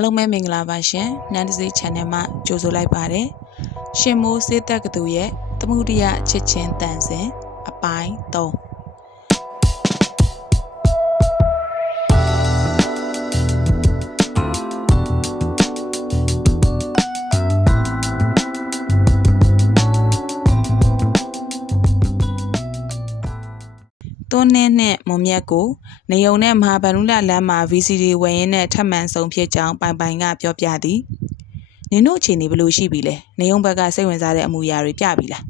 အားလုံးပဲမင်္ဂလာပါရှင်နန်းတစေး channel မှာကြိုဆိုလိုက်ပါတယ်ရှင်မိုးစေးတက်ကတူရဲ့သမှုတရချစ်ချင်းတန်စင်အပိုင်း3 တွန်းနှင်းနဲ့မွန်မြတ်ကိုနေုံနဲ့မဟာဗန္ဓုလလမ်းမှာ VCD ဝယ်ရင်းနဲ့ထပ်မံဆုံးဖြစ်ကြောင်းပိုင်ပိုင်ကပြောပြသည်နင်တို့အခြေအနေဘယ်လိုရှိပြီလဲနေုံဘက်ကစိတ်ဝင်စားတဲ့အမူအရာတွေပြပြီလား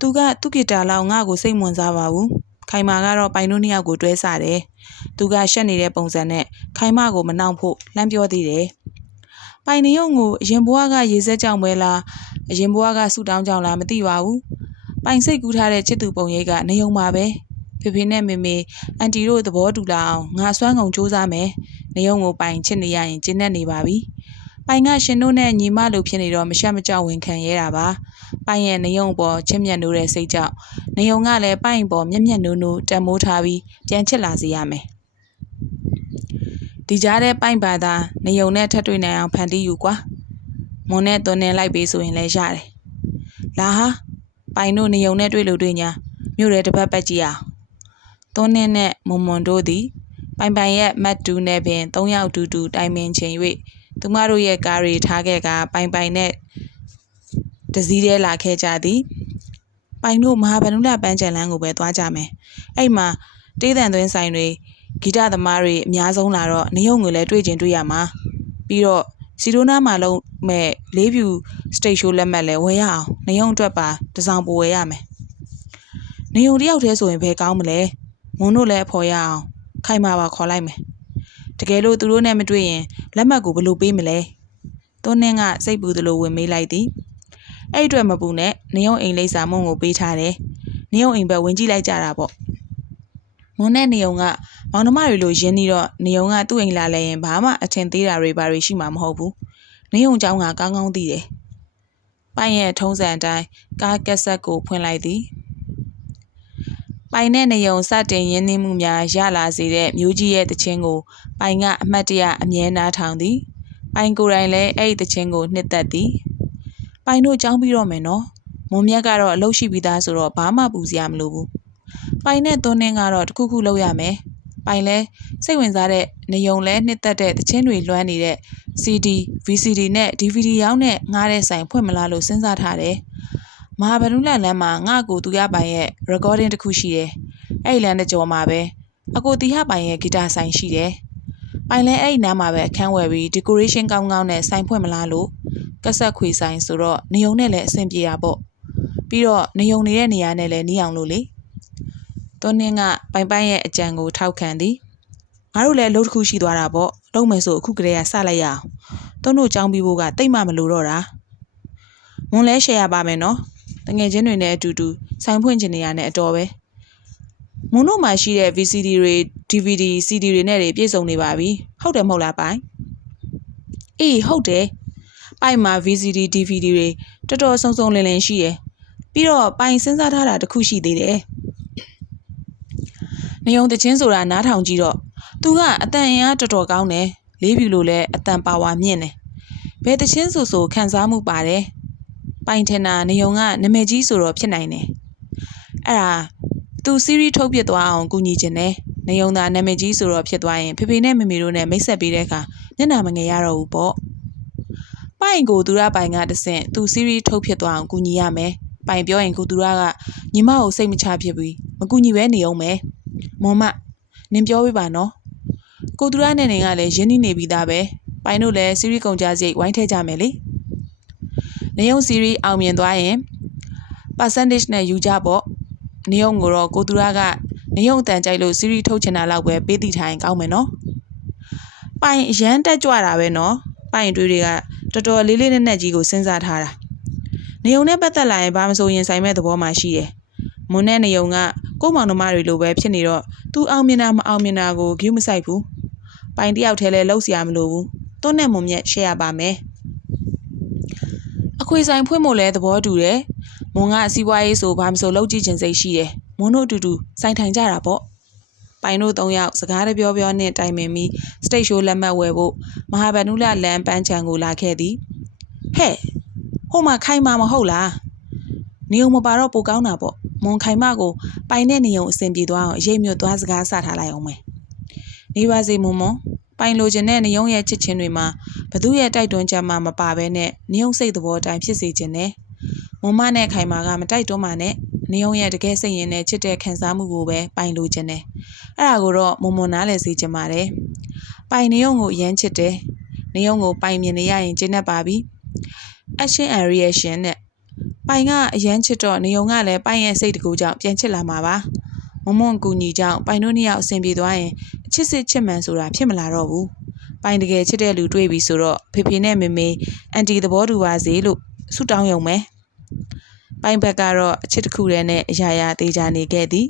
သူကသူ့ဂီတာလောက်ငါ့ကိုစိတ်ဝင်စားပါဘူးခိုင်မာကတော့ပိုင်တို့နှစ်ယောက်ကိုတွဲစားတယ်သူကရှက်နေတဲ့ပုံစံနဲ့ခိုင်မာကိုမနှောင့်ဖို့လှမ်းပြောသေးတယ်ပိုင်နေုံကိုအရင်ဘွားကရေစက်ကြောင်ပဲလားအရင်ဘွားကဆူတောင်းကြောင်လားမသိပါဘူးပိုင်စိတ်ကူးထားတဲ့ချစ်သူပုံရိပ်ကနေုံပါပဲ ဖေဖေနဲ့မေမေအန်တီတို့သဘောတူလာအောင်ငါဆွမ်းကုန်စူးစမ်းမယ်။နေုံကိုပိုင်ချစ်နေရရင်ကျင်းနေနေပါပြီ။ပိုင်ကရှင်တို့နဲ့ညီမလိုဖြစ်နေတော့မရှက်မကြောက်ဝင်ခံရဲတာပါ။ပိုင်ရဲ့နေုံပေါ်ချစ်မြတ်နိုးတဲ့စိတ်ကြောင့်နေုံကလည်းပိုင်ပေါ်မျက်မျက်နိုးနိုးတန်မိုးထားပြီးပြန်ချစ်လာစေရမယ်။ဒီကြားတဲ့ပိုင်ပါသာနေုံနဲ့ထပ်တွေ့နိုင်အောင်ဖန်တီးယူကွာ။မွန်နဲ့သွန်းနေလိုက်ပေးဆိုရင်လည်းရတယ်။လာဟာပိုင်တို့နေုံနဲ့တွေ့လို့တွေ့ညာမြို့ရဲတစ်ပတ်ပတ်ကြည့်အောင် သွန်းနှင်းနဲ့မွန်မွန်တို့သည် ပိုင်ပိုင်ရဲ့မတ်တူးနဲ့ပင်၃ယောက်တူတူတိုင်ပင်ချိန်၍သူမတို့ရဲ့ကားတွေထားခဲ့ကပိုင်ပိုင်နဲ့တစည်းတည်းလာခဲ့ကြသည် ပိုင်တို့ မဟာဗန္ဓုလပန်းချံလန်းကိုပဲသွားကြမယ် အဲ့မှာ တေးတန်သွင်းဆိုင်တွေ ဂီတသမားတွေအများဆုံးလာတော့နေုံကိုလည်းတွေ့ကျင်တွေ့ရမှာ ပြီးတော့ စီရိုနာမှာလုံးမဲ့လေးဖြူစတိတ်ရှိုးလက်မှတ်လဲဝယ်ရအောင်နေုံအတွက်ပါတစောင်ပိုဝယ်ရမယ်နေုံတယောက်တည်းဆိုရင် ဘယ်ကောင်းမလဲ မွန်းတို့လည်းအဖော်ရအောင်ခိုင်မာပါခေါ်လိုက်မယ်တကယ်လို့သူတို့နဲ့မတွေ့ရင်လက်မှတ်ကိုဘယ်လိုပေးမလဲသွန်းနှင်းကစိတ်ပူသလိုဝင်မေးလိုက်သည်အဲ့အတွက်မပူနဲ့နေုံအိမ်လိပ်စာမုံကိုပေးထားတယ်နေုံအိမ်ဘက်ဝင်ကြည့်လိုက်ကြတာပေါ့မွန်းနဲ့နေုံကမောင်နှမတွေလိုရင်းနေတော့နေုံကသူ့အိမ်လာလဲရင်ဘာမှအထင်သေးတာတွေဘာတွေရှိမှာမဟုတ်ဘူးနေုံเจ้าကကောင်းကောင်းသိတယ်ပိုင်ရဲ့ထုံးစံအတိုင်းကားကက်ဆက်ကိုဖွင့်လိုက်သည် ပိုင်တဲ့နေုံစတင်ရင်းနှီးမှုများရလာစေတဲ့မျိုးကြီးရဲ့တခြင်းကို ပိုင်ကအမှတ်တရအမြဲနားထောင်သည်ပိုင်ကိုယ်တိုင်လည်းအဲ့ဒီတခြင်းကိုနှစ်သက်သည်ပိုင်တို့ကြောင်းပြီးတော့မယ်နော်မွန်မြတ်ကတော့အလုပ်ရှိပြီးသားဆိုတော့ဘာမှပူစရာမလိုဘူးပိုင်နဲ့သွန်းနှင်းကတော့တခုခုလုပ်ရမယ်ပိုင်လဲစိတ်ဝင်စားတဲ့နေုံလဲနှစ်သက်တဲ့တခြင်းတွေလွှမ်းနေတဲ့ CD VCD နဲ့ DVD ရောင်းတဲ့ငားတဲ့ဆိုင်ဖွင့်မလားလို့စဉ်းစားထားတယ် မဟာဗန္ဓုလလမ်းမှာငါ့ကိုသူရပိုင်ရဲ့ recording တစ်ခုရှိတယ်။အဲ့ဒီလမ်းတစ်ကျော်မှာပဲအကိုတီဟပိုင်ရဲ့ဂီတာဆိုင်ရှိတယ်။ပိုင်လဲအဲ့ဒီနားမှာပဲအခန်းဝယ်ပြီး decoration ကောင်းကောင်းနဲ့ဆိုင်ဖွင့်မလားလို့ကက်ဆက်ခွေဆိုင်ဆိုတော့နေုံနဲ့လည်းအဆင်ပြေတာပေါ့။ပြီးတော့နေုံနေတဲ့နေရာနဲ့လည်းနီးအောင်လို့လေ။သွန်းနှင်းကပိုင်ပိုင်ရဲ့အကြံကိုထောက်ခံသည်။ငါတို့လည်းအလုပ်တစ်ခုရှိသွားတာပေါ့။လုံးမယ်ဆိုအခုကလေးကစလိုက်ရအောင်။သွန်းတို့ကြောင်းပြီးဖို့ကတိတ်မှမလို့တော့တာ။မွန်လဲရှယ်ရပါမယ်နော်။တ ငယ်ချင်းတွေနဲ့အတူတူဆိုင်ဖွင့်ချင်နေရတဲ့အတော်ပဲမွန်းတို့မှာရှိတဲ့ VCD တွေ DVD CD တွေနဲ့တွေပြည့်စုံနေပါပြီဟုတ်တယ်မဟုတ်လားပိုင်အေးဟုတ်တယ်ပိုင်မှာ VCD DVD တွေတော်တော်ဆုံဆုံလင်းလင်းရှိတယ်ပြီးတော့ပိုင်စဉ်းစားထားတာတခုရှိသေးတယ်နေုံတချင်းဆိုတာနားထောင်ကြည့်တော့သူကအတန်အင်အားတော်တော်ကောင်းတယ်လေးဖြူလိုလည်းအတန်ပါဝါမြင့်တယ်ဘယ်တချင်းဆိုဆိုခံစားမှုပါတယ် ပိုင်ထင်တာနေုံကနာမည်ကြီးဆိုတော့ဖြစ်နိုင်တယ်အဲ့ဒါသူစီရီထုတ်ပြသွားအောင်ကူညီခြင်းနဲ့နေုံသာနာမည်ကြီးဆိုတော့ဖြစ်သွားရင်ဖေဖေနဲ့မမေတို့နဲ့မိတ်ဆက်ပေးတဲ့အခါမျက်နှာမငယ်ရတော့ဘူးပေါ့ပိုင်ကိုသူရပိုင်ကတဆင့်သူစီရီထုတ်ဖြစ်သွားအောင်ကူညီရမယ်ပိုင်ပြောရင်ကိုသူရကညီမကိုစိတ်မချဖြစ်ပြီးမကူညီပဲနေအောင်မယ်မော်မနင်ပြောပြပါနော်ကိုသူရနဲ့နေကလည်းရင်းနှီးနေပြီးသားပဲပိုင်တို့လည်းစီရီကုန်ကြစရိတ်ဝိုင်းထဲကြမယ်လေ နေုံစီရီအောင်မြင်သွားရင် percentage နဲ့ယူကြပေါ့နေုံကိုတော့ကိုသူရကနေုံတန်ကြိုက်လို့စီရီထုတ်ချင်တာလောက်ပဲပေးတည်ထိုင်ကောင်းမယ်နော်ပိုင်ရမ်းတက်ကြွတာပဲနော်ပိုင်တွေးတွေကတော်တော်လေးလေးနက်နက်ကြီးကိုစဉ်းစားထားတာနေုံနဲ့ပတ်သက်လာရင်ဘာမဆိုရင်ဆိုင်မဲ့သဘောမှရှိတယ်မွန်းနဲ့နေုံကကို့မောင်နှမတွေလိုပဲဖြစ်နေတော့သူအောင်မြင်တာမအောင်မြင်တာကိုဂရုမစိုက်ဘူးပိုင်တယောက်တည်းလဲလှုပ်เสียမလိုဘူးတွန်းနဲ့မုံမြက်ရှယ်ရပါမယ်အ ခွေဆိုင်ဖွင့်ဖို့လဲသဘောတူတယ်။မွန်ကအစည်းအဝေးဆိုဘာမဆိုလုပ်ကြည့်ခြင်းစိတ်ရှိတယ်။မွန်တို့အတူတူဆိုင်ထိုင်ကြတာပေါ့ပိုင်တို့၃ယောက်စကားတပြောပြောနှင့်တိုင်ပင်ပြီးစတိတ်ရှိုးလက်မှတ်ဝယ်ဖို့မဟာဗန္ဓုလလမ်းပန်းချံကိုလာခဲ့သည်ဟဲ့ဟိုမှာခိုင်မာမဟုတ်လားနေုံမပါတော့ပိုကောင်းတာပေါ့မွန်ခိုင်မကိုပိုင်တဲ့နေုံအဆင်ပြေသွားအောင်အရေးမြွတ်သွားစကားဆထားလိုက်အောင်မယ်နေပါစေမွန်မွန် ပိုင်လိုချင်တဲ့နေုံရဲ့ချစ်ချင်းတွေမှာဘသူရဲ့တိုက်တွန်းချက်မှမပါဘဲနဲ့နေုံစိတ်သဘောတိုင်းဖြစ်စေခြင်းနဲ့မွန်မနဲ့ခိုင်မာကမတိုက်တွန်းပါနဲ့နေုံရဲ့တကယ်စိတ်ရင်းနဲ့ချစ်တဲ့ခံစားမှုကိုပဲပိုင်လိုချင်တယ်အဲ့ဒါကိုတော့မွန်မွန်နားလည်စေချင်ပါတယ်ပိုင်နေုံကိုအရမ်းချစ်တယ်နေုံကိုပိုင်မြင်နေရရင်ကျင်းတတ်ပါပြီ action and reaction နဲ့ပိုင်ကအရန်ချစ်တော့နေုံကလည်းပိုင်ရဲ့စိတ်တကူကြောင့်ပြန်ချစ်လာမှာပါ မမွန်ကူညီကြောင့်ပိုင်တို့နှစ်ယောက်အဆင်ပြေသွားရင်အချစ်စစ်ချစ်မှန်ဆိုတာဖြစ်မလာတော့ဘူးပိုင်တကယ်ချစ်တဲ့လူတွေ့ပြီဆိုတော့ဖေဖေနဲ့မေမေအန်တီသဘောတူပါစေလို့ဆုတောင်းရုံပဲပိုင်ဘက်ကတော့အချစ်တစ်ခုတည်းနဲ့အရာရာတေးကြနေခဲ့သည်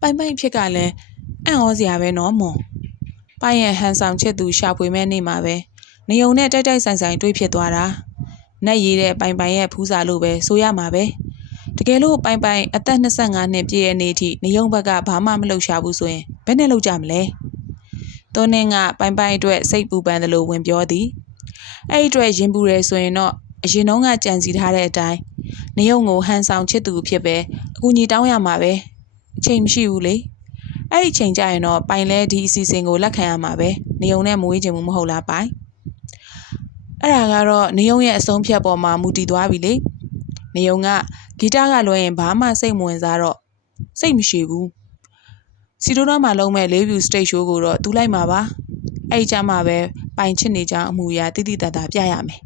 ပိုင်ပိုင်ဖြစ်ကလည်းအံ့ဩစရာပဲနော်မွန် ပိုင်ရဲ့ဟန်ဆောင်ချက်သူရှာဖွေမဲ့နေမှာပဲနေုံနဲ့တိုက်တိုက်ဆိုင်ဆိုင်တွေးဖြစ်သွားတာနက်ရည်တဲ့ပိုင်ပိုင်ရဲ့ဖူးစာလို့ပဲဆိုရမှာပဲတကယ်လို့ပိုင်ပိုင်အသက်25နှစ်ပြည့်ရဲ့နေ့ထိနေုံဘက်ကဘာမှမလုပ်ရှာဘူးဆိုရင်ဘယ်နဲ့လုပ်ကြမလဲသွန်းနှင်းကပိုင်ပိုင်အတွက်စိတ်ပူပန်တယ်လို့ဝင်ပြောသည်အဲ့ဒီအတွက်ရင်ပူရဲဆိုရင်တော့အရင်တုန်းကကြံစီထားတဲ့အတိုင်းနေုံကိုဟန်ဆောင်ချစ်သူဖြစ်ပဲအကူကြီးတောင်းရမှာပဲအချိန်မရှိဘူးလေ အဲ့ဒီချိန်ကျရင်တော့ပိုင်လဲဒီအစီအစဉ်ကိုလက်ခံရမှာပဲနေုံနဲ့မဝေးချင်ဘူးမဟုတ်လားပိုင်အဲ့ဒါကတော့နေုံရဲ့အဆုံးဖြတ်ပေါ်မှာမူတည်သွားပြီလေနေုံကဂီတကလွှဲရင်ဘာမှစိတ်မဝင်စားတော့စိတ်မရှိဘူးစီတိုနာမှာလုံးမဲ့လေးဗျူစတိတ်ရှိုးကိုတော့တူးလိုက်မှာပါအဲ့ဒီကြမှာပဲပိုင်ချစ်နေကြအမှုရာတိတိတတ်တာပြရမယ်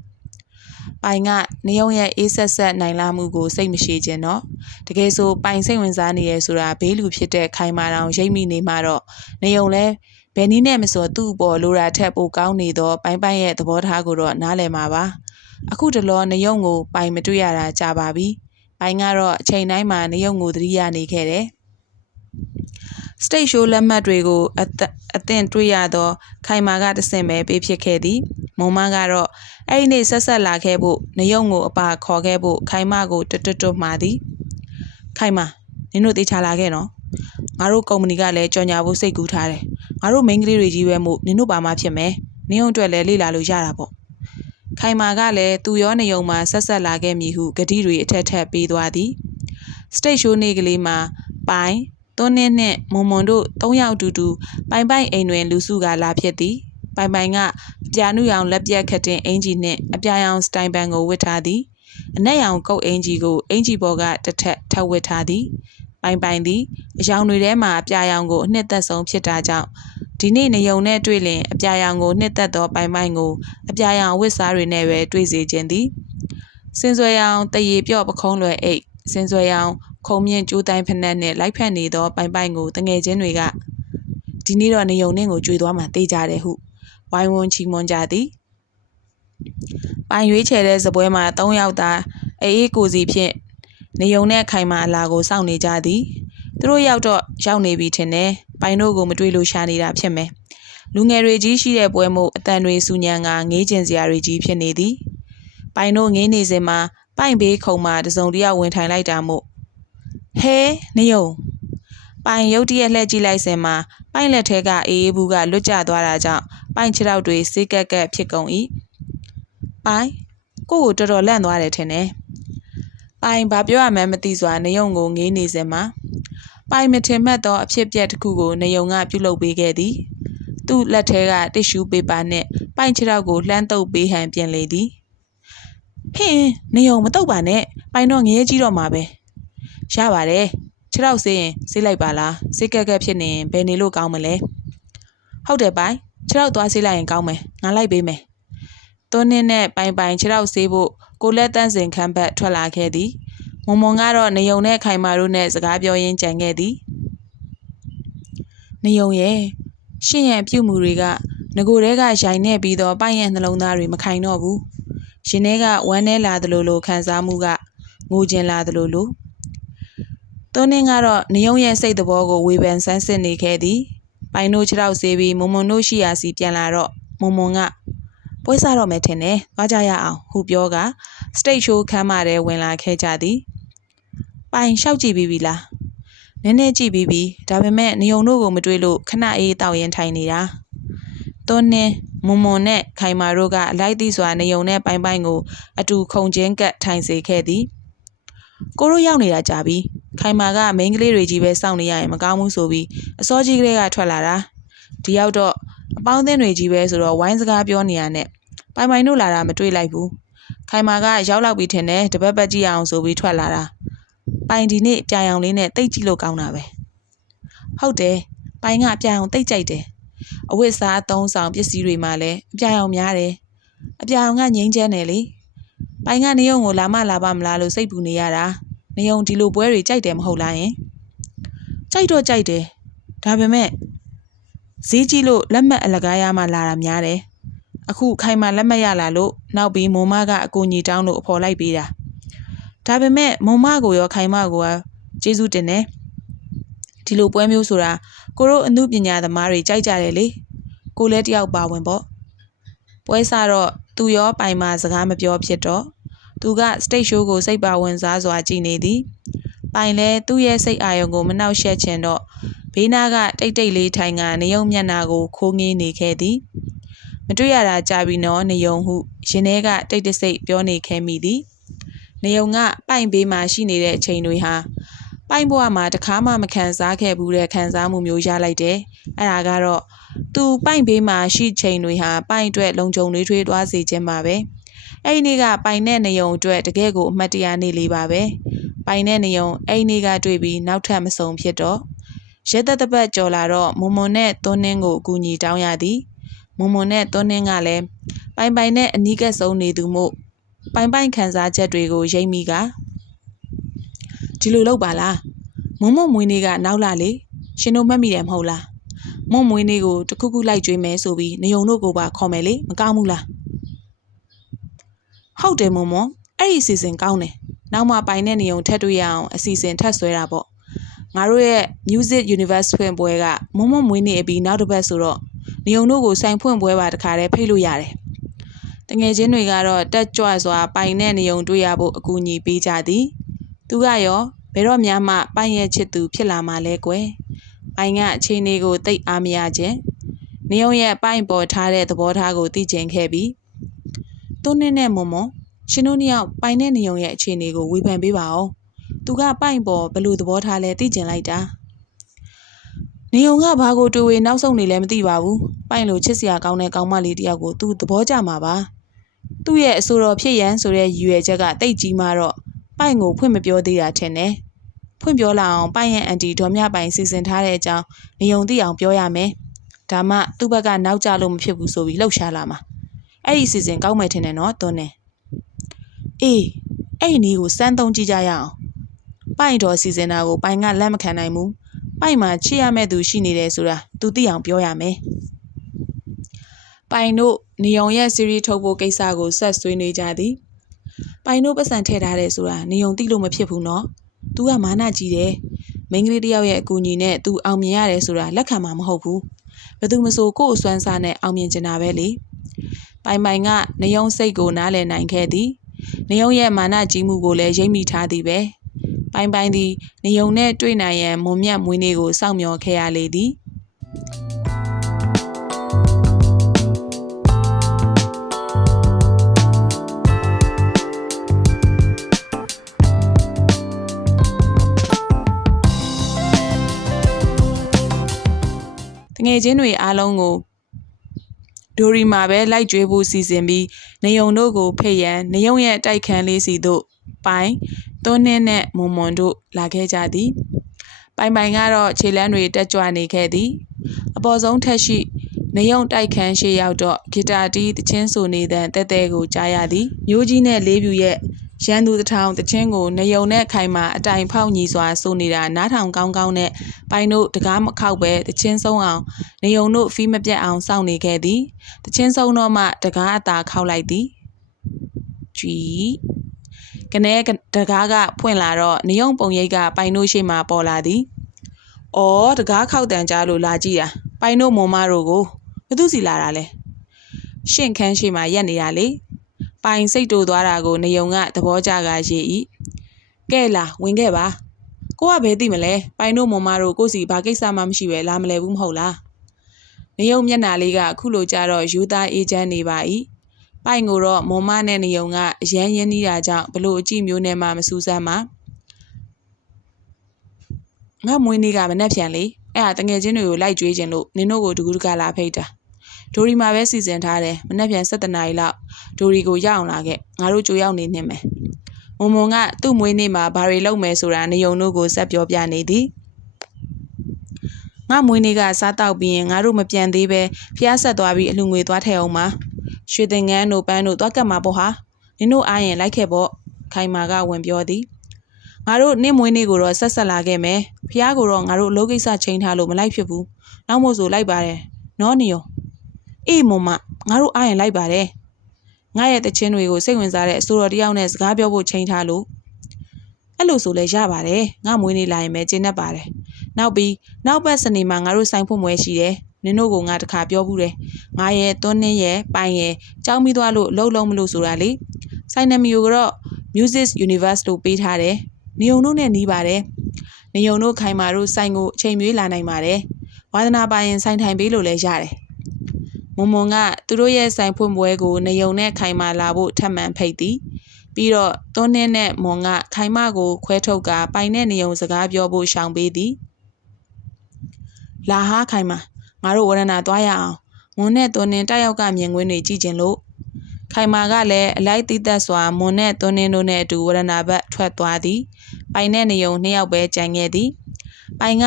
ပိုင်ကနေုံရဲ့အေးဆက်ဆက်နိုင်လာမှုကိုစိတ်မရှိခြင်းတော့တကယ်ဆိုပိုင်စိတ်ဝင်စားနေရဆိုတာဘေးလူဖြစ်တဲ့ခိုင်မာတောင်ရိပ်မိနေမှတော့နေုံလဲဘယ်နည်းနဲ့မဆိုသူ့အပေါ်လိုရာထက်ပိုကောင်းနေသောပိုင်ပိုင်ရဲ့သဘောထားကိုတော့နားလည်မှာပါအခုတလောနေုံကိုပိုင်မတွေ့ရတာကြာပါပြီပိုင်ကတော့အချိန်တိုင်းမှာနေုံကိုသတိရနေခဲ့တယ် စတိတ်ရှိုးလက်မှတ်တွေကိုအသအသင့်တွေ့ရသော ခိုင်မာကတဆင့်ပဲပေးဖြစ်ခဲ့သည်မုံမကတော့အဲ့ဒီနေ့ဆက်ဆက်လာခဲ့ဖို့နယုံကိုအပါခေါ်ခဲ့ဖို့ခိုင်မကိုတွတ်တွတ်တွတ်မှာသည်ခိုင်မနင်တို့တေချာလာခဲ့နော်ငါတို့ကုမ္ပဏီကလည်းကြော်ညာဖို့စိတ်ကူးထားတယ်ငါတို့မိန်းကလေးတွေကြီးပဲမို့နင်တို့ပါမှဖြစ်မယ်နင်ုံအတွက်လည်းလေ့လာလို့ရတာပေါ့ခိုင်မာကလည်းသူရောနေုံမှာဆက်ဆက်လာခဲ့မည်ဟုဂတိတွေအထက်ထက်ပေးသွားသည်စတိတ်ရှိုးနေ့ကလေးမှာပိုင် သွန်းနှင်းနှင့်မွန်မွန်တို့၃ယောက်တူတူပိုင်ပိုင်အိမ်တွင် လူစုကလာဖြစ်သည်ပိုင်ပိုင်ကအပြာနုရောင်လက်ပြက်ခတ်တင်အင်ဂျီနှင့်အပြာရောင်စတိုင်ပန်ကိုဝတ်ထားသည်အနက်ရောင်ကုတ်အင်ဂျီကိုအင်ဂျီပေါ်ကတစ်ထက်ထပ်ဝတ်ထားသည်ပိုင်ပိုင်သည်အယောင်တွေထဲမှာအပြာရောင်ကိုအနှစ်သက်ဆုံးဖြစ်တာကြောင့်ဒီနေ့နေုံနဲ့တွေ့လင်အပြာရောင်ကိုနှစ်သက်သောပိုင်ပိုင်ကိုအပြာရောင်ဝတ်စားတွေနဲ့ပဲတွေ့စေခြင်းသည်စင်စွယ်ရောင်တရေပြော့ပခုံးလွယ်အိတ်စင်စွယ်ရောင် ခုံမြင့်ကျိုးတိုင်းဖက်နှက်နဲ့လိုက်ဖက်နေသောပိုင်ပိုင်ကိုတငယ်ချင်းတွေကဒီနေ့တော့နေုံနှင်းကိုကြွေသွားမှတေးကြတယ်ဟုဝိုင်းဝန်းချီးမွမ်းကြသည်ပိုင်ရွေးချယ်တဲ့ဇပွဲမှာ၃ယောက်သာအေးအေးကိုစီဖြင့်နေုံနဲ့ခိုင်မာအလာကိုစောင့်နေကြသည်သူတို့ရောက်တော့ရောက်နေပြီထင်တယ်ပိုင်တို့ကိုမတွေ့လို့ရှာနေတာဖြစ်မယ်လူငယ်တွေကြီးရှိတဲ့ပွဲမို့အတန်တွေစူညံကငေးကျင်စရာတွေကြီးဖြစ်နေသည်ပိုင်တို့ငေးနေစဉ်မှာပိုင်ဘေးခုံမှာတစုံတယောက်ဝင်ထိုင်လိုက်တာမို့ ဟဲနေုံပိုင်ရုတ်တရက်လှည့်ကြည့်လိုက်စင်မှာပိုင်လက်ထဲကအေးအေးဘူးကလွတ်ကျသွားတာကြောင့်ပိုင်ခြေထောက်တွေစေးကက်ကက်ဖြစ်ကုန်၏ပိုင်ကိုကိုတော်တော်လန့်သွားတယ်ထင်တယ်ပိုင်ဘာပြောရမှန်းမသိစွာနေုံကိုငေးနေစင်မှာပိုင်မထင်မှတ်သောအဖြစ်ပြက်တစ်ခုကိုနေုံကပြုလုပ်ပေးခဲ့သည်သူ့လက်ထဲကတစ်ရှူးပေပါနှင့်ပိုင်ခြေထောက်ကိုလှမ်းတုပ်ပေးဟန်ပြင်လေသည်ဟင်းနေုံမတုပ်ပါနဲ့ပိုင်တော့ငရဲကြီးတော့မှာပဲ ရပါတယ်ခြေထောက်ဆေးရင်ဆေးလိုက်ပါလားဆေးကက်ကက်ဖြစ်နေရင်ဘယ်နေလို့ကောင်းမလဲဟုတ်တယ်ပိုင်ခြေထောက်သွားဆေးလိုက်ရင်ကောင်းမယ်ငါလိုက်ပေးမယ်သွန်းနှင်းနဲ့ပိုင်ပိုင်ခြေထောက်ဆေးဖို့ကိုလက်တန်းစင်ခမ်းဘက်ထွက်လာခဲ့သည်မုံမုံကတော့နေုံနဲ့ခိုင်မာတို့နဲ့စကားပြောရင်းကြံခဲ့သည်နေုံရဲ့ရှင့်ရဲ့ပြုမှုတွေကငကိုတဲကရိုင်နေပြီးတော့ပိုင်ရဲ့နှလုံးသားတွေမခိုင်တော့ဘူးရှင်ထဲကဝမ်းနဲလာသလိုလိုခံစားမှုကငိုကျင်လာသလိုလို သွန်းနှင်းကတော့နေုံရဲ့စိတ်သဘောကိုဝေဖန်ဆန်းစစ်နေခဲ့သည်ပိုင်တို့ခြေထောက်ဆေးပြီးမွန်မွန်တို့ရှိရာစီပြန်လာတော့မွန်မွန်ကပွဲစားတော့မယ်ထင်တယ်။သွားကြရအောင်ဟုပြောကစတိတ်ရှိုးခမ်းမတဲ့ဝင်လာခဲ့ကြသည်။ပိုင်လျှောက်ကြည့်ပြီးပြီလား။နည်းနည်းကြည့်ပြီးပြီဒါပေမဲ့နေုံတို့ကိုမတွေ့လို့ခဏအေးတောက်ရင်ထိုင်နေတာ။သွန်းနှင်းမွန်မွန်နဲ့ခိုင်မာတို့ကအလိုက်သည့်စွာနေုံနဲ့ပိုင်ပိုင်ကို အတူခုန်ချင်းကပ်ထိုင်စေခဲ့သည်။ကိုတို့ရောက်နေတာကြာပြီ။ ခိုင်မာကမိန်းကလေးတွေကြီးပဲစောင့်နေရရင်မကောင်းဘူးဆိုပြီးအစောကြီးကလေးကထွက်လာတာ။ဒီရောက်တော့အပေါင်းအသင်းတွေကြီးပဲဆိုတော့ဝိုင်းစကားပြောနေရတဲ့ပိုင်ပိုင်တို့လာတာမတွေ့လိုက်ဘူးခိုင်မာကရောက်လောက်ပြီးထင်တယ်တပတ်ပတ်ကြည့်အောင်ဆိုပြီးထွက်လာတာပိုင်ဒီနေ့ပြာရောင်လေးနဲ့တိတ်ကြည့်လို့ကောင်းတာပဲဟုတ်တယ်ပိုင်ကပြာရောင်တိတ်ကြိုက်တယ်အဝတ်စားအသုံးဆောင်ပစ္စည်းတွေမှာလည်းအပြာရောင်များတယ်အပြာရောင်ကငိမ့်ချမ်းတယ်လေပိုင်ကနေုံကိုလာမလာပါမလားလို့စိတ်ပူနေရတာ နေုံဒီလိုပွဲတွေကြိုက်တယ်မဟုတ်လားယင်ကြိုက်တော့ကြိုက်တယ်ဒါပေမဲ့ဈေးကြီးလို့လက်မှတ်အလကားရမှလာတာများတယ်။အခုခိုင်မာလက်မှတ်ရလာလို့နောက်ပြီးမုံမကအကူညီတောင်းလို့အဖော်လိုက်ပေးတာ။ဒါပေမဲ့မုံမကိုရောခိုင်မကိုရောကျေးဇူးတင်တယ်။ဒီလိုပွဲမျိုးဆိုတာကိုတို့အမှုပညာသမားတွေကြိုက်ကြတယ်လေ။ကိုလည်းတယောက်ပါဝင်ပေါ့။ပွဲစားတော့သူရောပိုင်မာစကားမပြောဖြစ်တော့ သူက stage show ကိုစိတ်ပါဝင်စားစွာကြည်နေသည်။ပိုင်လဲသူ့ရဲ့စိတ်အာရုံကိုမနှောက်ယှက်ချင်တော့ဘေးနားကတိတ်တိတ်လေးထိုင်ကနေုံမျက်နာကိုခိုးငေးနေခဲ့သည်မတွေ့ရတာကြာပြီနော်နေုံဟုရင်ထဲကတိတ်တဆိတ်ပြောနေခဲ့မိသည်နေုံကပိုင်ဘေးမှာရှိနေတဲ့အချိန်တွေဟာပိုင်ဘွားမှာတခါမှမခံစားခဲ့ဘူးတဲ့ခံစားမှုမျိုးရလိုက်တယ်အဲ့ဒါကတော့သူပိုင်ဘေးမှာရှိချိန်တွေဟာပိုင်အတွက်လုံခြုံလေးထွေးသွားစေခြင်းပါပဲ အဲ့ဒီနေ့ကပိုင်တဲ့နေုံအတွက်တကယ်ကိုအမှတ်တရနေ့လေးပါပဲပိုင်တဲ့နေုံအဲ့ဒီနေ့ကတွေ့ပြီးနောက်ထပ်မဆုံးဖြစ်တော့ရဲသက်တပတ်ကြော်လာတော့မွန်မွန်နဲ့သွန်းနှင်းကိုအကူညီတောင်းရသည်မွန်မွန်နဲ့သွန်းနှင်းကလည်းပိုင်ပိုင်နဲ့အနီးကပ်ဆုံးနေသူမို့ပိုင်ပိုင်ခံစားချက်တွေကိုရိပ်မိကဒီလိုလုပ်ပါလားမွန်မွန်မွေးနေ့ကနောက်လာလေရှင်တို့မှတ်မိတယ်မဟုတ်လားမွန်မွေးနေ့ကိုတခုခုလိုက်ကြွေးမယ်ဆိုပြီးနေုံတို့ကိုပါခေါ်မယ်လေမကောင်းဘူးလား ဟုတ်တယ်မွန်မွန်အဲ့ဒီအစီအစဉ်ကောင်းတယ်နောက်မှပိုင်တဲ့နေုံထက်တွေ့ရအောင်အစီအစဉ်ထပ်ဆွဲတာပေါ့ငါတို့ရဲ့ Music Universe ဖွင့်ပွဲကမုံမုံမွေးနေ့အပြီးနောက်တစ်ပတ်ဆိုတော့နေုံတို့ကိုဆိုင်ဖွင့်ပွဲပါတခါတည်းဖိတ်လို့ရတယ်။တငယ်ချင်းတွေကတော့တက်ကြွစွာပိုင်တဲ့နေုံတွေ့ရဖို့အကူအညီပေးကြသည်။သူကရောဘယ်တော့မှမှပိုင်ရဲ့ချစ်သူဖြစ်လာမှလဲကွယ်။ပိုင်ကအခြေအနေကိုသိအားမရခြင်း။နေုံရဲ့ပိုင်ပေါ်ထားတဲ့သဘောထားကိုသိကျင်ခဲ့ပြီး သူနဲ့နဲ့မုံမုံရှင်တို့နှစ်ယောက်ပိုင်တဲ့နေုံရဲ့အခြေအနေကိုဝေဖန်ပေးပါဦးသူကပိုင်ပေါ်ဘလို့သဘောထားလဲသိကျင်လိုက်တာနေုံကဘာကိုတွေ့ဝေနောက်ဆုံးနေလဲမသိပါဘူးပိုင်လိုချစ်စရာကောင်းတဲ့ကောင်းမလေးတယောက်ကိုသူသဘောကျမှာပါသူ့ရဲ့အဆိုတော်ဖြစ်ရန်ဆိုတဲ့ရည်ရွယ်ချက်ကတိတ်ကြီးမှတော့ပိုင်ကိုဖွင့်မပြောသေးတာထင်တယ်ဖွင့်ပြောလာအောင်ပိုင်ရဲ့အန်တီဒေါ်မြပိုင်စီစဉ်ထားတဲ့အကြောင်းနေုံသိအောင်ပြောရမယ်ဒါမှသူ့ဘက်ကနောက်ကျလို့မဖြစ်ဘူးဆိုပြီးလှုပ်ရှားလာမှာ အဲ့ဒီစီစဉ်ကောင်းမယ်ထင်တယ်နော်သွန်းနေအေးအဲ့ဒီနီးကိုစမ်းသုံးကြည့်ကြရအောင်ပိုင်တော်စီစဉ်တာကိုပိုင်ကလက်မခံနိုင်ဘူးပိုင်မှာချစ်ရမဲ့သူရှိနေတယ်ဆိုတာသူသိအောင်ပြောရမယ်ပိုင်တို့နေုံရဲ့စီရီထုတ်ဖို့ကိစ္စကိုဆက်ဆွေးနွေးကြသည်ပိုင်တို့ပတ်စံထည့်ထားတယ်ဆိုတာနေုံသိလို့မဖြစ်ဘူးနော်။ तू ကမာနကြီးတယ်။မိန်းကလေးတယောက်ရဲ့အကူအညီနဲ့ तू အောင်မြင်ရတယ်ဆိုတာလက်ခံမှာမဟုတ်ဘူး။ဘယ်သူမဆိုကိုယ့်အစွမ်းစားနဲ့အောင်မြင်ချင်တာပဲလေ။ ပိုင်ပိုင်ကနေုံစိတ်ကိုနားလည်နိုင်ခဲ့သည်။နေုံရဲ့မာနကြီးမှုကိုလည်းရိပ်မိထားသည်ပဲ။ပိုင်ပိုင်သည်နေုံနှင့်တွေ့နိုင်ရန်မွန်မြတ်မွေးနေ့ကိုစောင့်မျှော်ခဲ့ရလေသည်တငယ်ချင်းတွေအားလုံးကို ဒိုရီမှာပဲလိုက်ကြွေးဖို့စီစဉ်ပြီးနေုံတို့ကိုဖိတ်ရန်နေုံရဲ့တိုက်ခန်းလေးစီသို့ပိုင်သွန်းနှင်းနဲ့မွန်မွန်တို့လာခဲ့ကြသည်ပိုင်ပိုင်ကတော့ခြေလမ်းတွေတက်ကြွနေခဲ့သည် အပေါ်ဆုံးထက်ရှိနေုံတိုက်ခန်းရှေ့ရောက်တော့ဂီတာတီးတချင်းဆိုနေတဲ့တဲတဲကိုကြားရသည်မျိုးကြီးနဲ့လေးပြူရဲ့ ရန်သူတထောင်တချင်းကိုနေုံနဲ့ခိုင်မာအတိုင်ဖောက်ညီစွာဆိုနေတာနားထောင်ကောင်းကောင်းနဲ့ပိုင်တို့တကားမခောက်ပဲတချင်းဆုံးအောင်နေုံတို့ဖီးမပြတ်အောင်စောင့်နေခဲ့သည်တချင်းဆုံးတော့မှတကားအသာခောက်လိုက်သည်ကြည်ကနေတကားကဖွင့်လာတော့နေုံပုံရိပ်ကပိုင်တို့ရှိမှပေါ်လာသည်။အော်တကားခောက်တန်ကြားလို့လာကြည့်တာ။ပိုင်ပိုင်တို့မွန်မတို့ကိုဘသူစီလာတာလဲရှင့်ခန်းရှိမှရက်နေတာလေ ပိုင်စိတ်တူသွားတာကိုနေုံကသဘောကျကရေဤကဲလာဝင်ခဲ့ပါကိုကဘယ်သိမလဲပိုင်တို့မွန်မတို့ကိုစီဘာကိစ္စမှမရှိပဲလာမလဲဘူးမဟုတ်လားနေုံမျက်နာလေးကအခုလိုကြတော့ယူသားအေးချမ်းနေပါ၏ပိုင်ကိုတော့မွန်မနဲ့နေုံကအရန်ရင်းနေတာကြောင့်ဘလို့အကြည့်မျိုးနဲ့မှမစူးစမ်းမှာငါမွေးနေ့ကမနှက်ဖြန်လေအဲ့ဒါတငယ်ချင်းတွေကိုလိုက်ကြွေးခြင်းလို့နင်တို့ကိုတကူးတကလာဖိတ်တာ ဒိုရီမှာပဲစီစဉ်ထားတယ်မနှက်ဖြန်7နာရီလောက်ဒိုရီကိုရအောင်လာခဲ့ငါတို့ကြိုရောက်နေနှင်မယ်မုံမုံကသူ့မွေးနေ့မှာဘာတွေလုပ်မယ်ဆိုတာနေုံတို့ကိုစက်ပြောပြနေသည်ငါမွေးနေ့ကစားတောက်ပြီးရင်ငါတို့မပြန်သေးပဲဖျားဆက်သွားပြီးအလူငွေသွားထည့်အောင်ပါရွှေသင်္ကန်းတို့ပန်းတို့သွားကတ်မှာပေါ့ဟာနင်တို့အားရင်လိုက်ခဲ့ပေါ့ခိုင်မာကဝင်ပြောသည်ငါတို့နေ့မွေးနေ့ကိုတော့ဆက်ဆက်လာခဲ့မယ်ဖះကိုတော့ငါတို့အလုပ်ကိစ္စချိန်ထားလို့မလိုက်ဖြစ်ဘူးနောက်မို့ဆိုလိုက်ပါတယ်နော်နီယော အေးမမငါတို့အားရင်လိုက်ပါတယ်ငါရဲ့တချင်းတွေကိုစိတ်ဝင်စားတဲ့အစိုးရတယောက်နဲ့စကားပြောဖို့ချိန်ထားလို့အဲ့လိုဆိုလဲရပါတယ်ငါမွေးနေ့လာရင်ပဲကျင်းတတ်ပါတယ်နောက်ပြီးနောက်ပတ်စနေမှာငါတို့ဆိုင်ဖို့မွဲရှိတယ်နင်တို့ကငါတခါပြောဘူးတယ်ငါရဲ့သွန်းနှင်းရဲ့ပိုင်ရဲ့ကြောင်းပြီးသွားလို့လှုပ်လုံးမလို့ဆိုတာလေဆိုင်နမီကိုတော့ Music Universe လို့ပေးထားတယ်နေုံတို့နဲ့နီးပါတယ်နေုံတို့ခိုင်မာတို့ဆိုင်ကိုအချိန်မွေးလာနိုင်ပါတယ်ဝါသနာပါရင်ဆိုင်ထိုင်ပေးလို့လည်းရတယ် မုံမုံကသူတို့ရဲ့ဆိုင်ဖွင့်ပွဲကိုနေုံနဲ့ခိုင်မာလာဖို့ထပ်မံဖိတ်သည်ပြီးတော့သွန်းနှင်းနဲ့မွန်ကခိုင်မကိုခွဲထုတ်ကပိုင်တဲ့နေုံစကားပြောဖို့ရှောင်ပေးသည်လာဟာခိုင်မာငါတို့ဝရဏသွားရအောင်မွန်နဲ့သွန်းနှင်းတက်ရောက်ကမြင်ကွင်းတွေကြည့်ကျင်လို့ခိုင်မာကလည်းအလိုက်တိသက်စွာမွန်နဲ့သွန်းနှင်းတို့နဲ့အတူဝရဏဘက်ထွက်သွားသည်ပိုင်နဲ့နေုံနှစ်ယောက်ပဲကြံခဲ့သည်ပိုင်က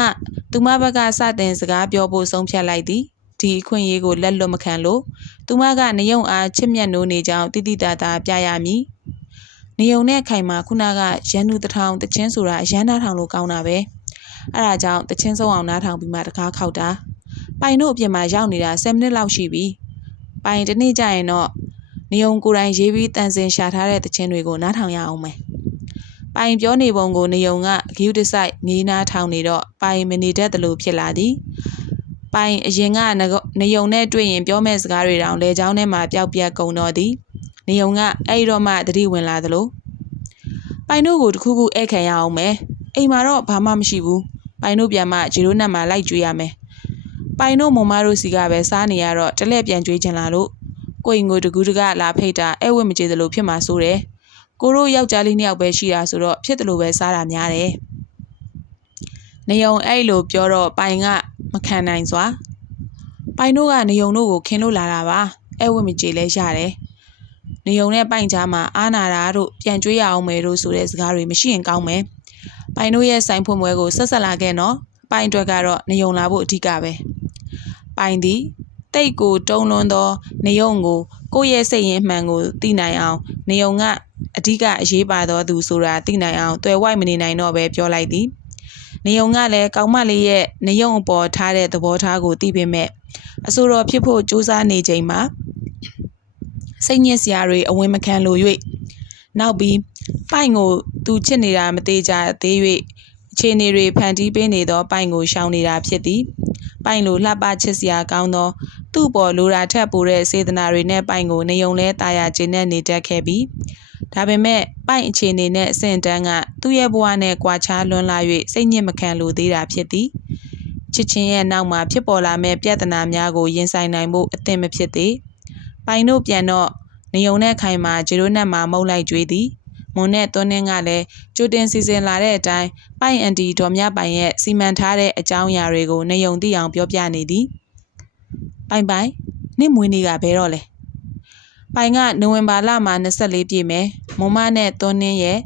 သူမဘက်ကစတင်စကားပြောဖို့ဆုံးဖြတ်လိုက်သည် ဒီအခွင့်အရေးကိုလက်လွတ်မခံလို့သူမကနေုံအားချစ်မြတ်နိုးနေကြောင်းတိတိတတ်တာပြရမည်နေုံနဲ့ခိုင်မာခုနကရန်သူတထောင်တချင်းဆိုတာအရန်နာထောင်လို့ကောင်းတာပဲအဲ့ဒါကြောင့်တချင်းဆုံးအောင်နားထောင်ပြီးမှတကားခောက်တာပိုင်တို့အပြင်မှာရောက်နေတာ10မိနစ်လောက်ရှိပြီပိုင်တနေ့ကျရင်တော့နေုံကိုယ်တိုင်ရေးပြီးတန်စင်ရှာထားတဲ့တချင်းတွေကိုနားထောင်ရအောင်မယ်ပိုင်ပြောနေပုံကိုနေုံကဂယူးတစိုက်ငေးနားထောင်နေတော့ပိုင်မနေတတ်တယ်လို့ဖြစ်လာသည် ပိုင်အရင်ကနေုံနဲ့တွေ့ရင်ပြောမဲ့စကားတွေတောင်လေချောင်းထဲမှာပျောက်ပြက်ကုန်တော့သည်နေုံကအဲ့တော့မှတတိဝင်လာသလိုပိုင်တို့ကိုတခုခုဧည့်ခံရအောင်မယ်အိမ်မှာတော့ဘာမှမရှိဘူးပိုင်တို့ပြန်မှဂျီရိုနတ်မှာလိုက်ကြွေးရမယ်ပိုင်တို့မမတို့စီကပဲစားနေရတော့တလဲပြန်ကြွေးချင်လာလို့ကိုင်ကိုတကူးတကလာဖိတ်တာအဲ့ဝတ်မကျေသလိုဖြစ်မှာဆိုတယ်ကိုတို့ယောက်ျားလေးနှစ်ယောက်ပဲရှိတာဆိုတော့ဖြစ်တယ်လို့ပဲစားတာများတယ် နေုံအဲ့လိုပြောတော့ပိုင်ကမခံနိုင်စွာပိုင်တို့ကနေုံတို့ကိုခင်းလို့လာတာပါအဲ့ဝတ်မကြေလဲရတယ်နေုံနဲ့ပိုင်ကြားမှာအာနာတာတို့ပြန်ကြွေးရအောင်မယ်တို့ဆိုတဲ့စကားတွေမရှိရင်ကောင်းမယ်ပိုင်တို့ရဲ့ဆိုင်ဖွင့်ပွဲကိုဆက်ဆက်လာခဲ့နော်ပိုင်အတွက်ကတော့နေုံလာဖို့အဓိကပဲပိုင်သည်တိတ်ကိုတုံးလွန်းသောနေုံကိုကိုယ့်ရဲ့စိတ်ရင်းမှန်ကိုသိနိုင်အောင်နေုံကအဓိကအရေးပါသောသူဆိုတာသိနိုင်အောင်တွယ်ဝိုက်မနေနိုင်တော့ပဲပြောလိုက်သည် နေုံကလည်းကောင်းမလေးရဲ့နေုံအပေါ်ထားတဲ့သဘောထားကိုသိပေမဲ့အဆိုတော်ဖြစ်ဖို့ကြိုးစားနေချိန်မှာစိတ်ညစ်စရာတွေအဝင်မခံလို၍နောက်ပြီးပိုင်ကိုသူချစ်နေတာမသေးကြသေး၍အခြေအနေတွေဖန်တီးပေးနေသောပိုင်ကိုရှောင်နေတာဖြစ်သည်ပိုင်လိုလှပချစ်စရာကောင်းသောသူ့ပေါ်လိုရာထက်ပိုတဲ့စေတနာတွေနဲ့ပိုင်ကိုနေုံလဲတာယာကျင်းနဲ့နေတတ်ခဲ့ပြီး ဒါပေမဲ့ပိုင်အခြေအနေနဲ့အဆင့်တန်းကသူ့ရဲ့ဘဝနဲ့ကွာခြားလွန်းလာ၍စိတ်ညစ်မခံလိုသေးတာဖြစ်သည်ချစ်ချင်းရဲ့နောက်မှာဖြစ်ပေါ်လာမဲ့ပြဿနာများကိုရင်ဆိုင်နိုင်ဖို့အသင့်မဖြစ်သေးပိုင်တို့ပြန်တော့နေုံနဲ့ခိုင်မှာဂျီရိုနက်မှာမုတ်လိုက်ကြွေးသည်မွန်နဲ့သွန်းနှင်းကလည်းကြိုတင်စီစဉ်လာတဲ့အတိုင်းပိုင်အန်တီဒေါ်မြပိုင်ရဲ့စီမံထားတဲ့အကြောင်းအရာတွေကိုနေုံသိအောင်ပြောပြနေသည်ပိုင်ပိုင်နေ့မွေးနေ့ကဘယ်တော့လဲ ပိုင်ကနိုဝင်ဘာလမှာ24ပြည့်မယ်မမနဲ့သွန်းနှင်းရဲ့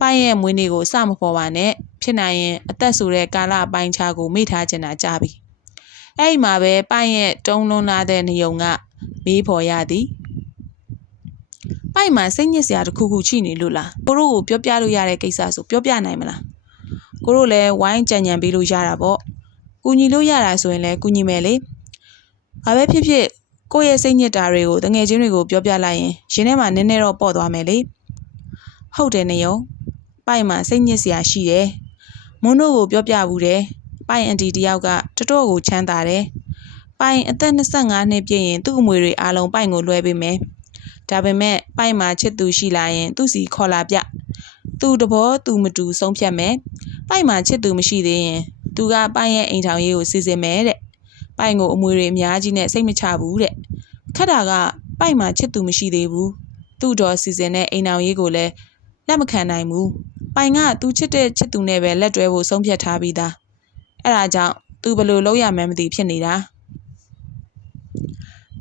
ပိုင်ရဲ့မွေးနေ့ကိုစမဖော်ပါနဲ့ဖြစ်နိုင်ရင်အသက်ဆိုတဲ့ကာလအပိုင်းခြားကိုမေ့ထားချင်တာကြပြီအဲ့ဒီမှာပဲပိုင်ရဲ့တုံးလုံးလာတဲ့နေုံကမေးဖော်ရသည်ပိုက်မှာစိတ်ညစ်စရာတစ်ခုခုရှိနေလို့လားကိုတို့ကိုပြောပြလို့ရတဲ့ကိစ္စဆိုပြောပြနိုင်မလားကိုတို့လည်းဝိုင်းကြံကြံပေးလို့ရတာပေါ့ကူညီလို့ရတာဆိုရင်လည်းကူညီမယ်လေဘာပဲဖြစ်ဖြစ် ကိုယ့်ရဲ့စိတ်ညစ်တာတွေကိုတငယ်ချင်းတွေကိုပြောပြလိုက်ရင်ရင်ထဲမှာနည်းနည်းတော့ပေါ့သွားမယ်လေဟုတ်တယ်နေယုံပိုက်မှာစိတ်ညစ်စရာရှိတယ်မွန်းတို့ကိုပြောပြဘူးတယ်ပိုက်အန်တီတယောက်ကတော်တော်ကိုချမ်းသာတယ်ပိုင်အသက်25နှစ်ပြည့်ရင်သူ့အမွေတွေအားလုံးပိုင်ကိုလွှဲပေးမယ်ဒါပေမဲ့ပိုင်မှာချစ်သူရှိလာရင် သူ့စီခေါ်လာပြသူတဘောသူမတူဆုံးဖြတ်မယ်ပိုင်မှာချစ်သူမရှိသေးရင်သူကပိုင်ရဲ့အိမ်ထောင်ရေးကိုစီစဉ်မယ်တဲ့ ပိုင်ကိုအမွေတွေအများကြီးနဲ့စိတ်မချဘူးတဲ့ခက်တာကပိုင်မှာချစ်သူမရှိသေးဘူးသူ့တော်စီစဉ်တဲ့အိမ်ထောင်ရေးကိုလည်းလက်မခံနိုင်ဘူးပိုင်ကသူချစ်တဲ့ချစ်သူနဲ့ပဲလက်တွဲဖို့ဆုံးဖြတ်ထားပြီးသားအဲ့ဒါကြောင့်သူဘယ်လိုလုပ်ရမှန်းမသိဖြစ်နေတာ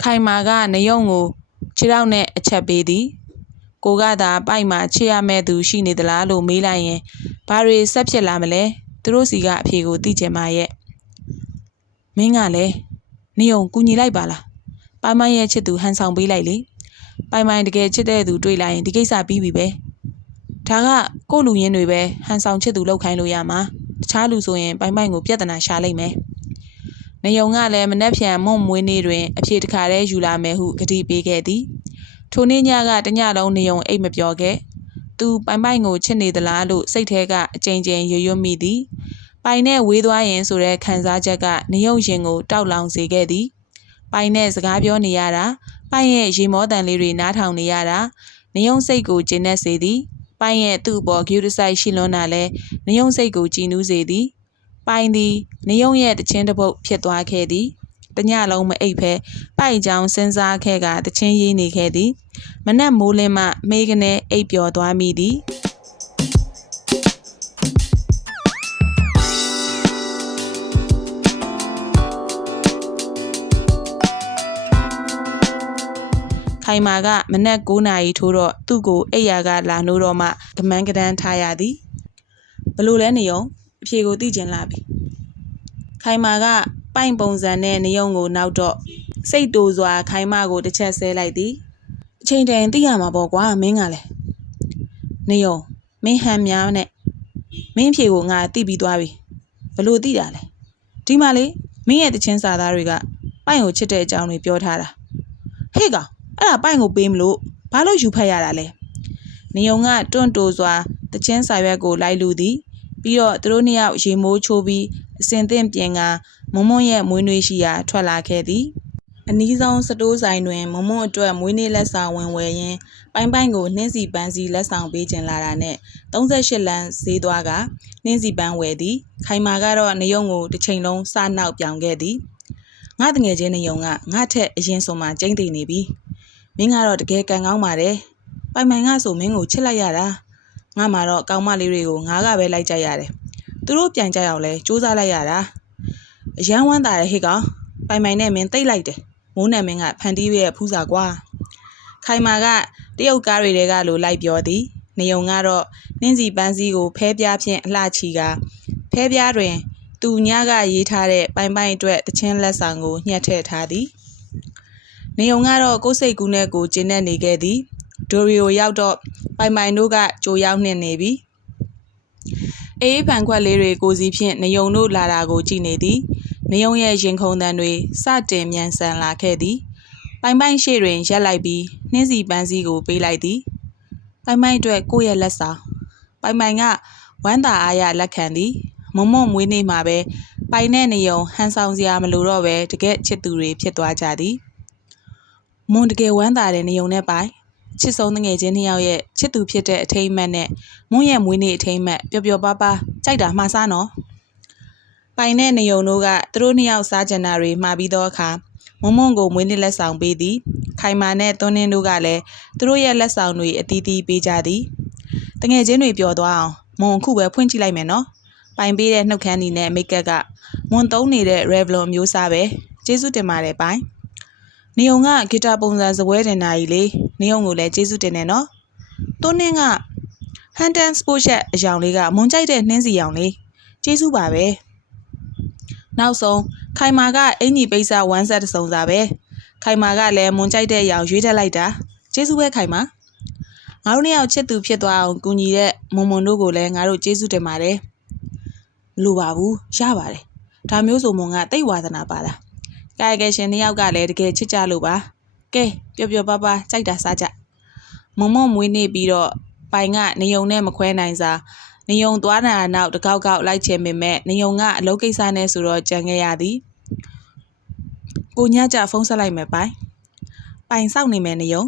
ခိုင်မာကနေယုံကိုခြေထောက်နဲ့အချက်ပေးသည်ကိုကသာပိုက်မှာချစ်ရမဲ့သူရှိနေသလားလို့မေးလိုက်ရင်ဘာတွေဆက်ဖြစ်လာမလဲသူတို့စီကအဖြေကိုသိချင်ပါရဲ့ မင်းကလည်းနေုံကူညီလိုက်ပါလားပိုင်မိုင်းရဲ့ချစ်သူဟန်ဆောင်ပေးလိုက်လေပိုင်မိုင်းတကယ်ချစ်တဲ့သူတွေ့လိုက်ရင်ဒီကိစ္စပြီးပြီပဲဒါကကို့လူရင်းတွေပဲဟန်ဆောင်ချစ်သူလောက်ခိုင်းလို့ရမှာတခြားလူဆိုရင်ပိုင်မိုင်းကိုပြဿနာရှာလိုက်မယ်နေုံကလည်းမနှက်ဖြန်မွန့်မွေးနေ့တွင်အဖြေတခါတည်းယူလာမယ်ဟုကတိပေးခဲ့သည်ထိုနေ့ညကတညလုံးနေုံအိတ်မပြောခဲ့သူပိုင်ပိုင်ကိုချစ်နေသလားလို့စိတ်ထဲကအကြိမ်ကြိမ်ရွရွမိသည် ပိုင်နဲ့ဝေးသွားရင်ဆိုတဲ့ခံစားချက်ကနေုံရင်ကိုတောက်လောင်စေခဲ့သည်ပိုင်နဲ့စကားပြောနေရတာပိုင်ရဲ့ရေမောတန်လေးတွေနားထောင်နေရတာနေုံစိတ်ကိုကျဉ်နေစေသည်ပိုင်ရဲ့သူ့ဘော်ဂယူဒဆိုင်ရှိလွန်းတာလဲနေုံစိတ်ကိုကြည်နူးစေသည်ပိုင်သည်နေုံရဲ့တခြင်းတစ်ပုတ်ဖြစ်သွားခဲ့သည်တညလုံးမအိပ်ဖဲပိုက်ချောင်းစဉ်းစားခဲ့ကတချင်းရေးနေခဲ့သည် မနက်မိုးလင်းမှမေးကနေအိပ်ပျော်သွားမိသည် ခိုင်မာကမနက်9နာရီထိုးတော့သူ့ကိုအိပ်ယာကလာနိုးတော့မှကမန်းကဒန်းထားရသည်ဘလို့လဲနေုံအဖြေကိုသိကျင်လာပြီခိုင်မာကပိုင်ပုံစံနဲ့နေုံကိုနောက်တော့စိတ်တူစွာခိုင်မကိုတစ်ချက်ဆဲလိုက်သည်အချိန်တန်သိရမှာပေါ့ကွာမင်းကလည်းနေုံမင်းဟန်များနဲ့မင်းဖြေကိုငါသိပြီးသွားပြီဘလို့သိတာလဲဒီမှာလေမင်းရဲ့တချင်းစာသားတွေကပိုင်ကိုချစ်တဲ့အကြောင်းတွေပြောထားတာဟေ့ကောင် အဲ့ဒါပိုင်ကိုပေးမလို့ဘာလို့ယူဖတ်ရတာလဲနေုံကတွန့်တူစွာတချင်းစာရွက်ကိုလိုက်လူသည်ပြီးတော့သူတို့နှစ်ယောက်ရေမိုးချိုးပြီးအစင်သင့်ပြင်ကမုံမွန်းရဲ့မွေးနွေးရှိရာထွက်လာခဲ့သည်အနီးဆုံးစတိုးဆိုင်တွင်မမွန့်အတွက်မွေးနေ့လက်ဆောင်ဝင်ဝယ်ရင်းပိုင်ပိုင်ကိုနှင်းစီပန်းစီလက်ဆောင်ပေးခြင်းလာတာနဲ့38လမ်းဈေးသွားကနှင်းစီပန်းဝယ်သည်ခိုင်မာကတော့နေုံကိုတစ်ချိန်လုံးစနောက်ပြောင်ခဲ့သည်ငါတငယ်ချင်းနေုံကငါထက်အရင်ဆုံးမှကျင်းသိနေပြီ မင်းကတော့တကယ်ကံကောင်းပါတယ်ပိုင်ပိုင်ကဆိုမင်းကိုချစ်လိုက်ရတာငါမှတော့ကောင်းမလေးတွေကိုငါကပဲလိုက်ကြရတယ်သူတို့ပြန်ကြရအောင်လဲစူးစမ်းလိုက်ရတာအရန်ဝမ်းသာတဲ့ဟိကောင်ပိုင်ပိုင်နဲ့မင်းတိတ်လိုက်တယ်မိုးနယ်မင်းကဖန်တီးရဲ့ဖူးစာကွာခိုင်မာကတရုတ်ကားတွေတဲကလိုလိုက်ပြောသည်နေုံကတော့နှင်းစီပန်းစည်းကိုဖဲပြားဖြင့်အလှချီကဖဲပြားတွင် သူညကရေးထားတဲ့ပိုင်ပိုင်အတွက်တချင်းလက်ဆောင်ကိုညှက်ထည့်ထားသည် နေုံကတော့ကိုယ်စိတ်ကူးနဲ့ကိုကျင်းနေနေခဲ့သည်ဒိုရီယိုရောက်တော့ပိုင်ပိုင်တို့ကကြိုရောက်နှင်နေပြီအေးဖန်ခွက်လေးတွေကိုစီဖြင့်နေုံတို့လာတာကိုကြည့်နေသည်နေုံရဲ့ရင်ခုန်တန်တွေစတင်မြန်ဆန်လာခဲ့သည်ပိုင်ပိုင်ရှေ့တွင်ရက်လိုက်ပြီးနှင်းစီပန်းစည်းကိုပေးလိုက်သည်ပိုင်ပိုင်အတွက်ကိုယ့်ရဲ့လက်ဆောင်ပိုင်ပိုင်ကဝမ်းသာအားရလက်ခံသည်မမွန့်မွေးနေ့မှာပဲပိုင်နဲ့နေုံဟန်ဆောင်စရာမလိုတော့ပဲတကယ်ချစ်သူတွေဖြစ်သွားကြသည် မွန်တကယ်ဝမ်းသာတဲ့နေုံနဲ့ပိုင်ချစ်ဆုံးငွေချင်းနှစ်ယောက်ရဲ့ချစ်သူဖြစ်တဲ့အထိမ်းအမှတ်နဲ့မွန်းရဲ့မွေးနေ့အထိမ်းအမှတ်ပျော်ပျော်ပါးပါးကြိုက်တာမှားစားနော်ပိုင်နဲ့နေုံတို့ကသူတို့နှစ်ယောက်စားကြတာတွေမှာပြီးတော့အခါမုံမုံကိုမွေးနေ့လက်ဆောင်ပေးသည်ခိုင်မာနဲ့သွန်းနှင်းတို့ကလည်းသူတို့ရဲ့လက်ဆောင်တွေအတီးတီးပေးကြသည်တငယ်ချင်းတွေပျော်သွားအောင်မုံအခုပဲဖွင့်ကြည့်လိုက်မယ်နော်ပိုင်ပေးတဲ့နှုတ်ခမ်းဒီနဲ့မိတ်ကပ်ကမွန်သုံးနေတဲ့ Revlon အမျိုးအစားပဲကျေးဇူးတင်ပါတယ်ပိုင် နေုံကဂီတာပုံစံစပွဲတင်တာကြီးလေနေုံကိုလည်းကျေးဇူးတင်တယ်နော်သွန်းနှင်းကဟန်တန်စပို့ချက်အယောင်လေးကမွန်ကြိုက်တဲ့နှင်းစီရောင်လေးကျေးဇူးပါပဲနောက်ဆုံးခိုင်မာကအင်ကြီးပိတ်စာဝမ်းဆက်တစုံစာပဲခိုင်မာကလည်းမွန်ကြိုက်တဲ့အယောင်ရွေးထက်လိုက်တာကျေးဇူးပဲခိုင်မာငါတို့နှစ်ယောက်ချစ်သူဖြစ်သွားအောင်ကူညီတဲ့မွန်မွန်တို့ကိုလည်းငါတို့ကျေးဇူးတင်ပါတယ်မလိုပါဘူးရပါတယ်ဒါမျိုးဆိုမွန်ကတိတ်ဝါသနာပါတာ ကာယကရှင်နှစ်ယောက်ကလည်းတကယ်ချစ်ကြလို့ပါကဲပျော်ပျော်ပါးပါးကြိုက်တာစားကြမုံမုံမွေးနေပြီးတော့ပိုင်ကနေုံနဲ့မခွဲနိုင်စားနေုံသွားတာနောက်တကောက်ကောက်လိုက်ချင်ပေမဲ့နေုံကအလုပ်ကိစ္စနဲ့ဆိုတော့ကြံခဲ့ရသည်ကိုညကြဖုန်းဆက်လိုက်မယ်ပိုင်ပိုင်စောက်နေမယ်နေယုံ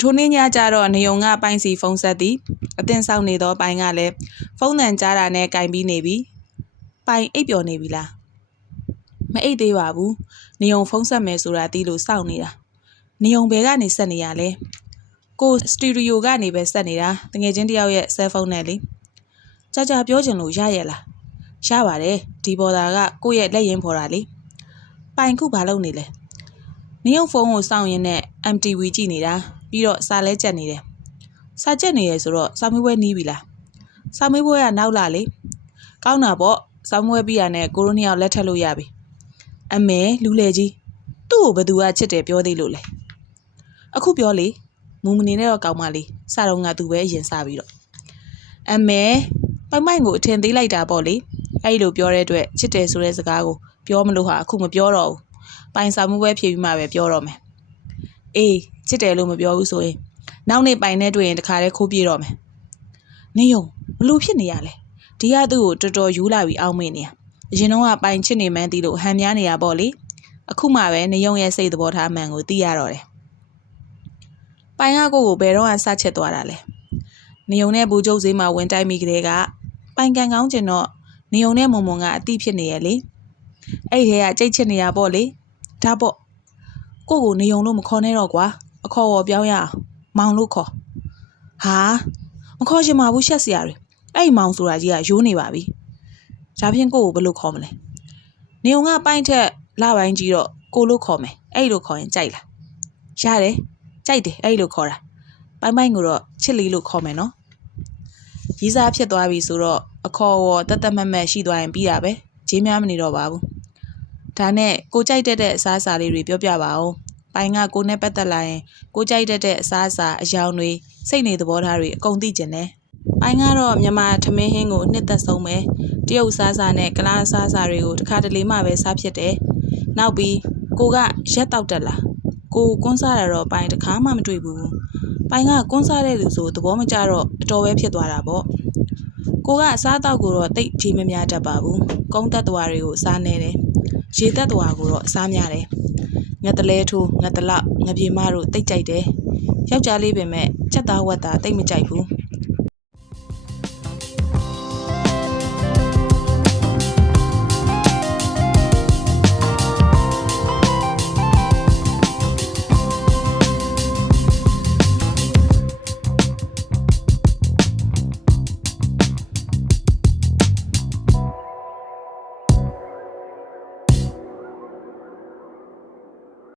ထိုနေ့ညကြတော့နေယုံကပိုင်စီဖုန်းဆက်သည်အတင်းစောက်နေသောပိုင်ကလည်းဖုန်းတန်ကြားတာနဲ့ကင်ပြီးနေပြီပိုင်အိပ်ပျော်နေပြီလား မအိပ်သေးပါဘူးနေယုံဖုန်းဆက်မယ်ဆိုတာသိလို့စောက်နေတာနေယုံဘယ်ကနေဆက်နေရလဲကိုစတူဒီယိုကနေပဲဆက်နေတာတငယ်ချင်းတယောက်ရဲ့ဆဲဖုန်းနဲ့လေကြာကြာပြောချင်လို့ရရဲ့လားရပါတယ်ဒီပေါ်တာကကိုယ့်ရဲ့လက်ရင်ပေါ်တာလေပိုင်ခုဘာလုပ်နေလဲနင်းရုပ်ဖုန်းကိုစောင့်ရင်းနဲ့ MTV ကြည့်နေတာပြီးတော့စာလဲကြက်နေတယ်စာကြက်နေရဆိုတော့စာမေးပွဲနီးပြီလားစာမေးပွဲကနောက်လာလေကောင်းတာပေါ့စာမေးပွဲပြီးရနဲ့ကိုရိုနီယောက်လက်ထက်လို့ရပြီ အမေလူလေကြီးသူ့ကိုဘယ်သူကချစ်တယ်ပြောသေးလို့လဲအခုပြောလေမူမနေနဲ့တော့ကောင်းပါလေစတော့ငါသူပဲအရင်စပြီးတော့အမေပိုင်ပိုင်ကိုအထင်သေးလိုက်တာပေါ့လေအဲ့ဒီလိုပြောတဲ့အတွက်ချစ်တယ်ဆိုတဲ့စကားကိုပြောမလို့ဟာအခုမပြောတော့ဘူးပိုင်ဆောင်မှုပဲဖြေပြီးမှပဲပြောတော့မယ်အေးချစ်တယ်လို့မပြောဘူးဆိုရင်နောက်နေ့ပိုင်နဲ့တွေ့ရင်တခါတည်းခိုးပြေတော့မယ်နေယုံဘလို့ဖြစ်နေရလဲဒီကသူ့ကိုတော်တော်ယူလာပြီးအောင်းမင်းနေရ အရင်တော့ကပိုင်ချစ်နေမှန်းသိလို့ဟန်များနေရပေါ့လေအခုမှပဲနေယုံရဲ့စိတ်သဘောထားမှန်ကိုသိရတော့တယ်ပိုင်ကကိုကိုဘယ်တော့မှစချစ်သွားတာလဲနေယုံနဲ့ဘူကျုပ်ဈေးမှာဝင်တိုက်မိကလေးကပိုင်ကန်ကောင်းကျင်တော့နေုံနဲ့မုံမုံကအတိဖြစ်နေရဲ့လေအဲ့ဒီထဲကကြိတ်ချစ်နေရပေါ့လေဒါပေါ့ကိုကိုနေုံလို့မခေါ်နဲ့တော့ကွာအခေါ်ဝေါ်ပြောင်းရအောင်မောင်လို့ခေါ်ဟာမခေါ်ချင်ပါဘူးရှက်စရာတွေအဲ့ဒီမောင်ဆိုတာကြီးကရိုးနေပါပြီ ဒါဖြင့်ကိုကိုဘယ်လိုခေါ်မလဲနေုံကပိုင်းထက်လာပိုင်းကြီးတော့ကိုလို့ခေါ်မယ်အဲ့လိုခေါ်ရင်ကြိုက်လားရတယ်ကြိုက်တယ်အဲ့လိုခေါ်တာပိုင်းပိုင်းကိုတော့ချစ်လေးလို့ခေါ်မယ်နော်ရီးစားဖြစ်သွားပြီဆိုတော့အခေါ်အဝေါ်တက်တက်မတ်မတ်ရှိသွားရင်ပြီးတာပဲဂျင်းများမနေတော့ပါဘူးဒါနဲ့ကိုကြိုက်တတ်တဲ့အစားအစာလေးတွေပြောပြပါဦးပိုင်ကကိုနဲ့ပတ်သက်လာရင်ကိုကြိုက်တတ်တဲ့အစားအစာအယောင်တွေစိတ်နေသဘောထားတွေအကုန်သိကျင်တယ် ပိုင်ကတော့မြန်မာထမင်းဟင်းကိုနှစ်သက်ဆုံးပဲတရုတ်စားစာနဲ့ကလားစားစာတွေကိုတစ်ခါတလေမှပဲစားဖြစ်တယ်နောက်ပြီးကိုကရက်တောက်တက်လားကိုကွန်းစားရတော့ပိုင်တစ်ခါမှမတွေ့ဘူးပိုင်ကကွန်းစားတဲ့လူဆိုသဘောမကျတော့အတော်ပဲဖြစ်သွားတာပေါ့ကိုကအစားအသောက်ကိုတော့တိတ်ကြီးမများတတ်ပါဘူး။ကုန်းတက်သွားတွေကိုအစားနေတယ်။ရေတက်သွားကိုတော့အစားများတယ်။ငတ်တလဲထိုးငတ်တလောက်ငပြေမတို့တိတ်ကြိုက်တယ်။ယောက်ျားလေးပင်မဲ့ချက်သားဝက်သားတိတ်မကြိုက်ဘူး